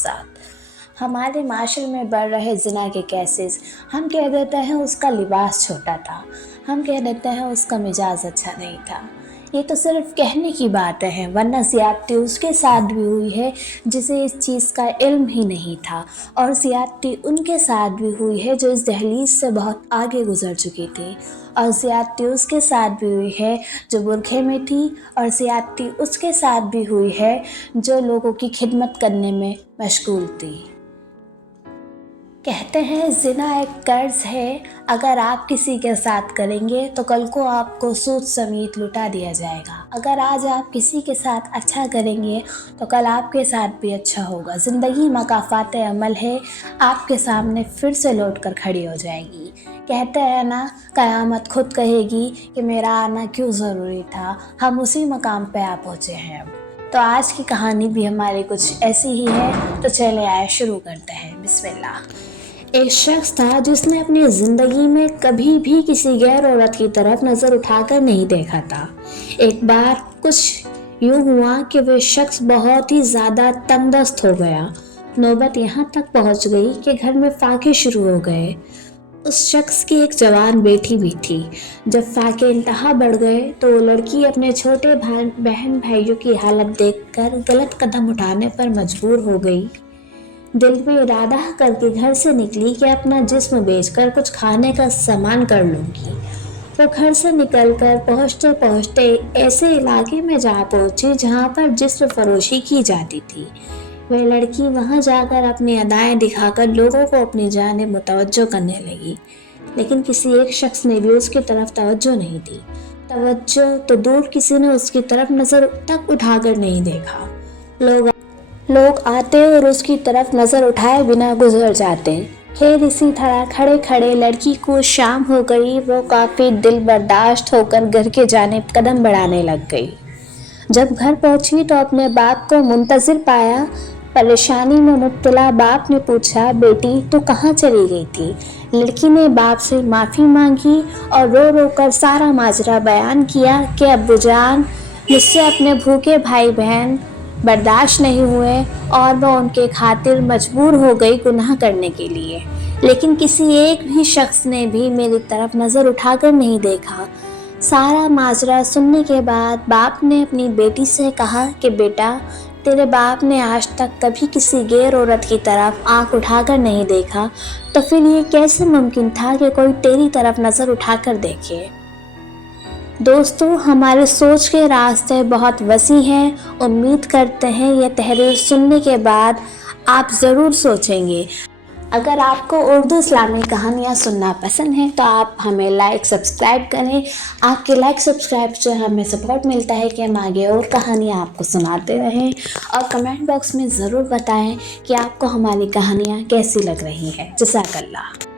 साथ हमारे माशरे में बढ़ रहे जिना के केसेस, हम कह देते हैं उसका लिबास छोटा था, हम कह देते हैं उसका मिजाज अच्छा नहीं था। ये तो सिर्फ कहने की बातें हैं, वरना ज़्यादती उसके साथ भी हुई है जिसे इस चीज़ का इल्म ही नहीं था, और ज़्यादती उनके साथ भी हुई है जो इस दहलीज से बहुत आगे गुजर चुकी थी, और ज़्यादती उसके साथ भी हुई है जो बुरखे में थी, और ज़्यादती उसके साथ भी हुई है जो लोगों की खिदमत करने में मशगूल थी। कहते हैं ज़िना एक कर्ज है, अगर आप किसी के साथ करेंगे तो कल को आपको सूद समेत लुटा दिया जाएगा। अगर आज आप किसी के साथ अच्छा करेंगे तो कल आपके साथ भी अच्छा होगा। ज़िंदगी मकाफ़ात अमल है, आपके सामने फिर से लौट कर खड़ी हो जाएगी। कहते हैं ना, क़यामत खुद कहेगी कि मेरा आना क्यों ज़रूरी था, हम उसी मकाम पे आ पहुँचे हैं अब। तो आज की कहानी भी हमारी कुछ ऐसी ही है, तो चले आए शुरू करते हैं। बिस्मिल्लाह। एक शख्स था जिसने अपनी ज़िंदगी में कभी भी किसी गैर औरत की तरफ नज़र उठाकर नहीं देखा था। एक बार कुछ यूँ हुआ कि वह शख्स बहुत ही ज़्यादा तंगदस्त हो गया। नौबत यहाँ तक पहुँच गई कि घर में फाके शुरू हो गए। उस शख्स की एक जवान बेटी भी थी। जब फाके इंतहा बढ़ गए तो वो लड़की अपने छोटे बहन भाइयों की हालत देखकर गलत कदम उठाने पर मजबूर हो गई। दिल में इरादा करके घर से निकली कि अपना जिस्म बेचकर कुछ खाने का सामान कर लूंगी। वो घर से निकलकर पहुंचते पहुंचते ऐसे इलाके में जा पहुंची जहां पर जिस्म फरोशी की जाती थी। वह लड़की वहां जाकर अपनी अदाएं दिखाकर लोगों को अपनी जानिब मुतवज्जो करने लगी, लेकिन किसी एक शख्स ने भी उसकी तरफ तवज्जो नहीं दी। तवज्जो तो दूर, किसी ने उसकी तरफ नज़र तक उठाकर नहीं देखा। लोग आते और उसकी तरफ नज़र उठाए बिना गुजर जाते। खैर, इसी तरह खड़े खड़े लड़की को शाम हो गई। वो काफ़ी दिल बर्दाश्त होकर घर के जानिब कदम बढ़ाने लग गई। जब घर पहुंची तो अपने बाप को मुंतज़िर पाया। परेशानी में मुब्तला बाप ने पूछा, बेटी तू कहाँ चली गई थी? लड़की ने बाप से माफ़ी मांगी और रो रो कर सारा माजरा बयान किया कि अब्बूजान, मुझसे अपने भूखे भाई बहन बर्दाश्त नहीं हुए और मैं उनके खातिर मजबूर हो गई गुनाह करने के लिए, लेकिन किसी एक भी शख्स ने भी मेरी तरफ नज़र उठाकर नहीं देखा। सारा माजरा सुनने के बाद बाप ने अपनी बेटी से कहा कि बेटा, तेरे बाप ने आज तक कभी किसी गैर औरत की तरफ आंख उठाकर नहीं देखा, तो फिर ये कैसे मुमकिन था कि कोई तेरी तरफ नज़र उठाकर देखे? दोस्तों, हमारे सोच के रास्ते बहुत वसी हैं। उम्मीद करते हैं ये तहरीर सुनने के बाद आप ज़रूर सोचेंगे। अगर आपको उर्दू इस्लामी कहानियाँ सुनना पसंद है तो आप हमें लाइक सब्सक्राइब करें। आपके लाइक सब्सक्राइब से हमें सपोर्ट मिलता है कि हम आगे और कहानियाँ आपको सुनाते रहें, और कमेंट बॉक्स में ज़रूर बताएं कि आपको हमारी कहानियाँ कैसी लग रही हैं। जज़ाकल्लाह।